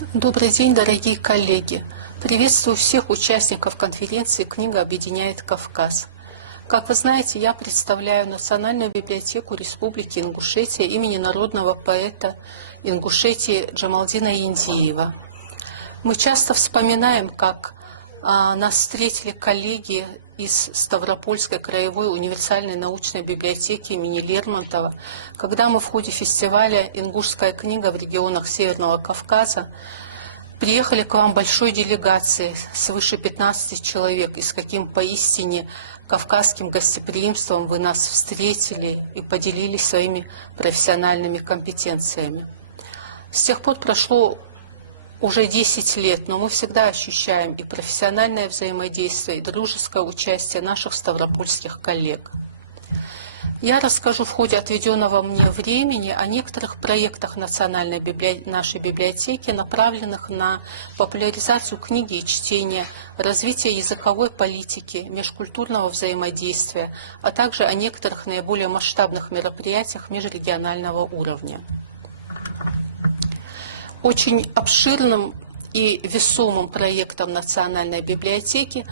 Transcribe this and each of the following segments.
Добрый день, дорогие коллеги! Приветствую всех участников конференции «Книга объединяет Кавказ». Как вы знаете, я представляю Национальную библиотеку Республики Ингушетия имени народного поэта Ингушетии Джамалдина Яндиева. Мы часто вспоминаем, как нас встретили коллеги из Ставропольской краевой универсальной научной библиотеки имени Лермонтова, когда мы в ходе фестиваля «Ингушская книга» в регионах Северного Кавказа приехали к вам большой делегацией, свыше 15 человек, и с каким поистине кавказским гостеприимством вы нас встретили и поделились своими профессиональными компетенциями. С тех пор прошло уже 10 лет, но мы всегда ощущаем и профессиональное взаимодействие, и дружеское участие наших ставропольских коллег. Я расскажу в ходе отведенного мне времени о некоторых проектах нашей библиотеки, направленных на популяризацию книги и чтения, развитие языковой политики, межкультурного взаимодействия, а также о некоторых наиболее масштабных мероприятиях межрегионального уровня. Очень обширным и весомым проектом Национальной библиотеки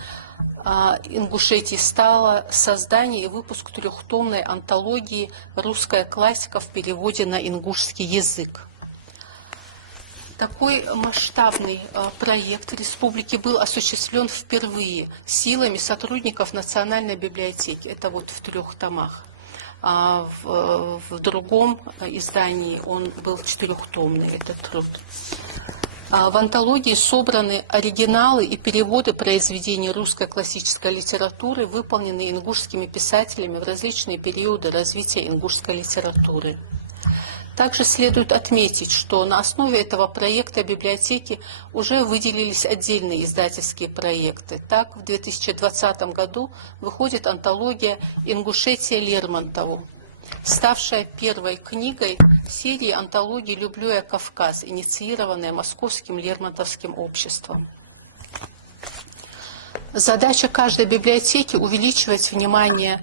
Ингушетии стало создание и выпуск трехтомной антологии «Русская классика» в переводе на ингушский язык. Такой масштабный проект республики был осуществлен впервые силами сотрудников Национальной библиотеки. Это вот в 3 томах. В другом издании он был 4-томный, этот труд. В антологии собраны оригиналы и переводы произведений русской классической литературы, выполненные ингушскими писателями в различные периоды развития ингушской литературы. Также следует отметить, что на основе этого проекта библиотеки уже выделились отдельные издательские проекты. Так, в 2020 году выходит антология «Ингушетия Лермонтову», ставшая первой книгой серии антологии «Люблю я Кавказ», инициированная Московским Лермонтовским обществом. Задача каждой библиотеки – увеличивать внимание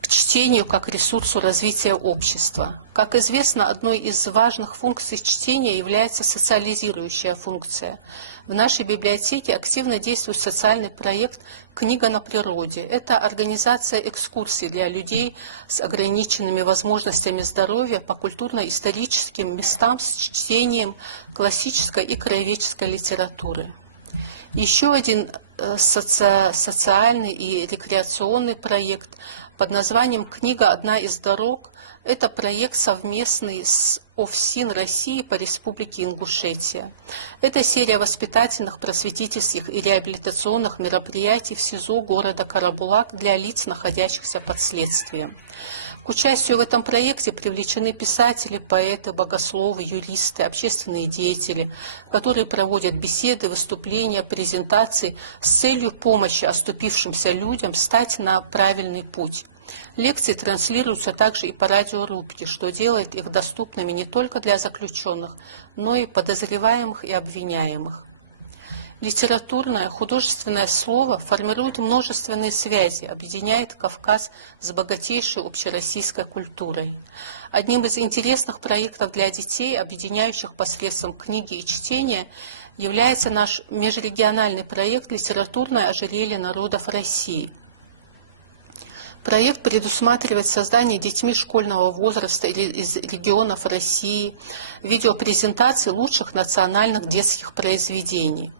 к чтению как ресурсу развития общества. Как известно, одной из важных функций чтения является социализирующая функция. В нашей библиотеке активно действует социальный проект «Книга на природе». Это организация экскурсий для людей с ограниченными возможностями здоровья по культурно-историческим местам с чтением классической и краеведческой литературы. Еще один социальный и рекреационный проект под названием «Книга. Одна из дорог» – это проект совместный с ОФСИН России по Республике Ингушетия. Это серия воспитательных, просветительских и реабилитационных мероприятий в СИЗО города Карабулак для лиц, находящихся под следствием. К участию в этом проекте привлечены писатели, поэты, богословы, юристы, общественные деятели, которые проводят беседы, выступления, презентации с целью помощи оступившимся людям стать на правильный путь. Лекции транслируются также и по радиорубке, что делает их доступными не только для заключенных, но и подозреваемых и обвиняемых. Литературное, художественное слово формирует множественные связи, объединяет Кавказ с богатейшей общероссийской культурой. Одним из интересных проектов для детей, объединяющих посредством книги и чтения, является наш межрегиональный проект «Литературное ожерелье народов России». Проект предусматривает создание детьми школьного возраста или из регионов России видеопрезентаций лучших национальных детских произведений.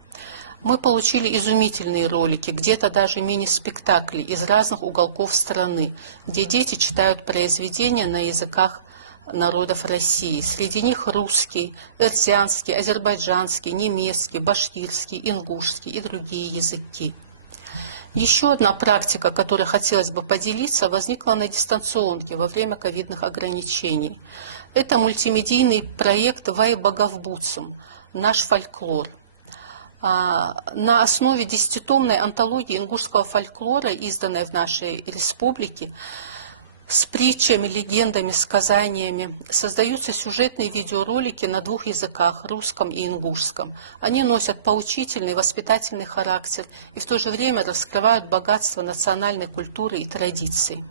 Мы получили изумительные ролики, где-то даже мини-спектакли из разных уголков страны, где дети читают произведения на языках народов России. Среди них русский, эрзянский, азербайджанский, немецкий, башкирский, ингушский и другие языки. Еще одна практика, которой хотелось бы поделиться, возникла на дистанционке во время ковидных ограничений. Это мультимедийный проект «Вай-Багавбуцум. Наш фольклор». На основе 10-томной антологии ингушского фольклора, изданной в нашей республике, с притчами, легендами, сказаниями создаются сюжетные видеоролики на 2 языках, русском и ингушском. Они носят поучительный, воспитательный характер и в то же время раскрывают богатство национальной культуры и традиций.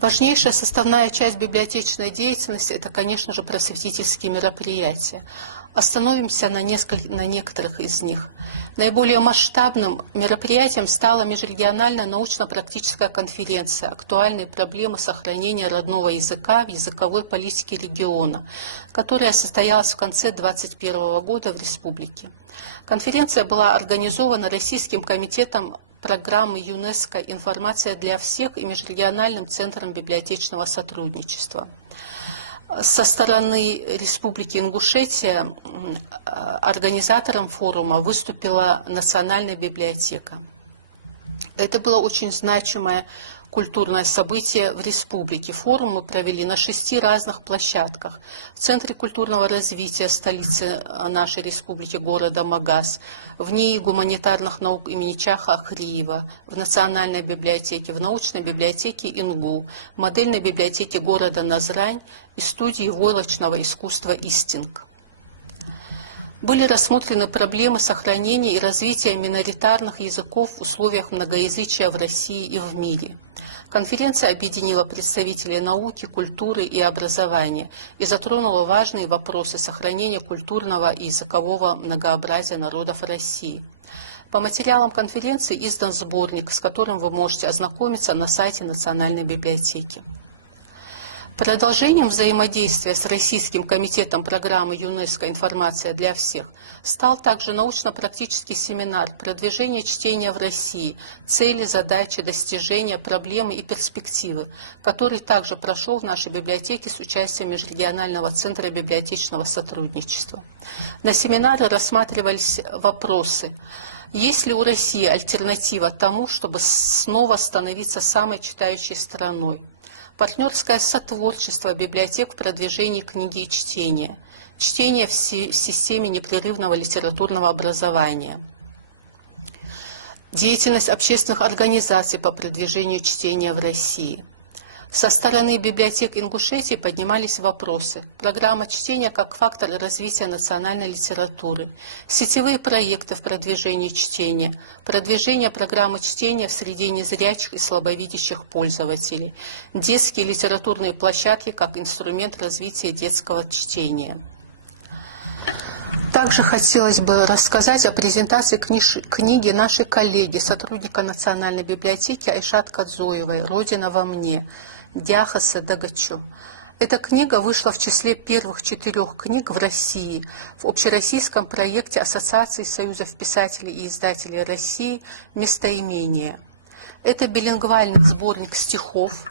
Важнейшая составная часть библиотечной деятельности – это, конечно же, просветительские мероприятия. Остановимся на некоторых из них. Наиболее масштабным мероприятием стала межрегиональная научно-практическая конференция «Актуальные проблемы сохранения родного языка в языковой политике региона», которая состоялась в конце 2021 года в республике. Конференция была организована Российским комитетом программы ЮНЕСКО «Информация для всех» и Межрегиональным центром библиотечного сотрудничества. Со стороны Республики Ингушетия организатором форума выступила Национальная библиотека. Это было очень значимое культурное событие в республике. Форум мы провели на 6 разных площадках. В Центре культурного развития столицы нашей республики, города Магас, в НИИ гуманитарных наук имени Чаха Ахриева, в Национальной библиотеке, в научной библиотеке Ингу, в модельной библиотеке города Назрань и студии войлочного искусства «Истинг». Были рассмотрены проблемы сохранения и развития миноритарных языков в условиях многоязычия в России и в мире. Конференция объединила представителей науки, культуры и образования и затронула важные вопросы сохранения культурного и языкового многообразия народов России. По материалам конференции издан сборник, с которым вы можете ознакомиться на сайте Национальной библиотеки. Продолжением взаимодействия с Российским комитетом программы ЮНЕСКО «Информация для всех» стал также научно-практический семинар «Продвижение чтения в России. Цели, задачи, достижения, проблемы и перспективы», который также прошел в нашей библиотеке с участием Межрегионального центра библиотечного сотрудничества. На семинаре рассматривались вопросы: есть ли у России альтернатива тому, чтобы снова становиться самой читающей страной? Партнерское сотворчество библиотек в продвижении книги и чтения. Чтение в системе непрерывного литературного образования. Деятельность общественных организаций по продвижению чтения в России. Со стороны библиотек Ингушетии поднимались вопросы: программа чтения как фактор развития национальной литературы, сетевые проекты в продвижении чтения, продвижение программы чтения в среде незрячих и слабовидящих пользователей, детские литературные площадки как инструмент развития детского чтения. Также хотелось бы рассказать о презентации книги нашей коллеги, сотрудника Национальной библиотеки Айшат Кадзоевой «Родина во мне» Дяхаса Дагачу. Эта книга вышла в числе первых 4 книг в России в общероссийском проекте Ассоциации союзов писателей и издателей России «Местоимение». Это билингвальный сборник стихов,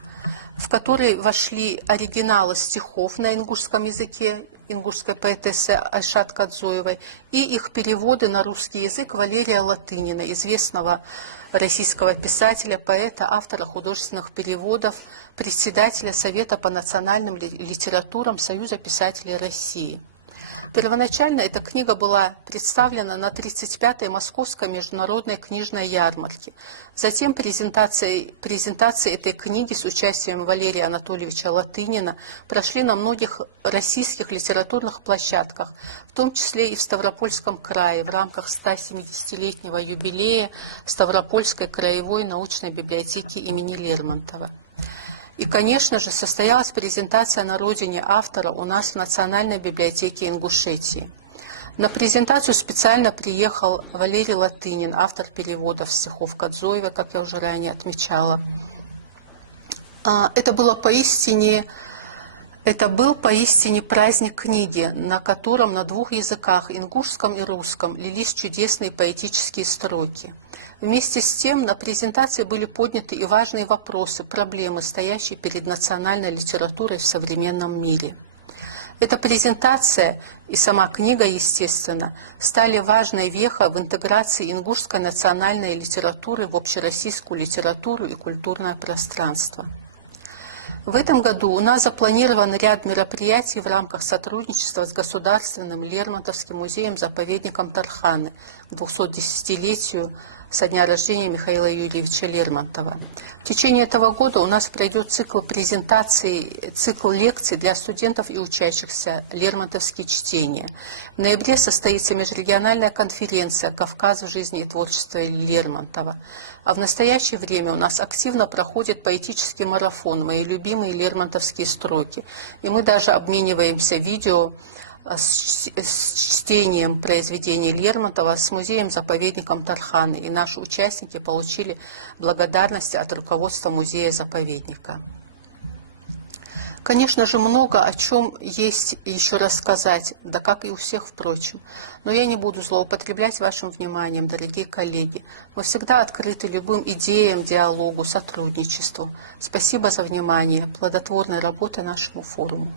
в который вошли оригиналы стихов на ингушском языке ингушской поэтессы Айшат Кадзоевой и их переводы на русский язык Валерия Латынина, известного российского писателя, поэта, автора художественных переводов, председателя Совета по национальным литературам Союза писателей России. Первоначально эта книга была представлена на 35-й Московской международной книжной ярмарке. Затем презентации этой книги с участием Валерия Анатольевича Латынина прошли на многих российских литературных площадках, в том числе и в Ставропольском крае в рамках 170-летнего юбилея Ставропольской краевой научной библиотеки имени Лермонтова. И, конечно же, состоялась презентация на родине автора у нас в Национальной библиотеке Ингушетии. На презентацию специально приехал Валерий Латынин, автор переводов стихов Кадзоевой, как я уже ранее отмечала. Это был поистине праздник книги, на котором на 2 языках, ингушском и русском, лились чудесные поэтические строки. Вместе с тем на презентации были подняты и важные вопросы, проблемы, стоящие перед национальной литературой в современном мире. Эта презентация и сама книга, естественно, стали важной вехой в интеграции ингушской национальной литературы в общероссийскую литературу и культурное пространство. В этом году у нас запланирован ряд мероприятий в рамках сотрудничества с Государственным Лермонтовским музеем-заповедником Тарханы к 210-летию со дня рождения Михаила Юрьевича Лермонтова. В течение этого года у нас пройдет цикл презентаций, цикл лекций для студентов и учащихся «Лермонтовские чтения». В ноябре состоится межрегиональная конференция «Кавказ в жизни и творчестве Лермонтова». А в настоящее время у нас активно проходит поэтический марафон «Мои любимые лермонтовские строки». И мы даже обмениваемся видео с чтением произведений Лермонтова с музеем-заповедником Тарханы. И наши участники получили благодарности от руководства музея-заповедника. Конечно же, много о чем есть еще рассказать, да как и у всех, впрочем. Но я не буду злоупотреблять вашим вниманием, дорогие коллеги. Мы всегда открыты любым идеям, диалогу, сотрудничеству. Спасибо за внимание, плодотворной работы нашему форуму.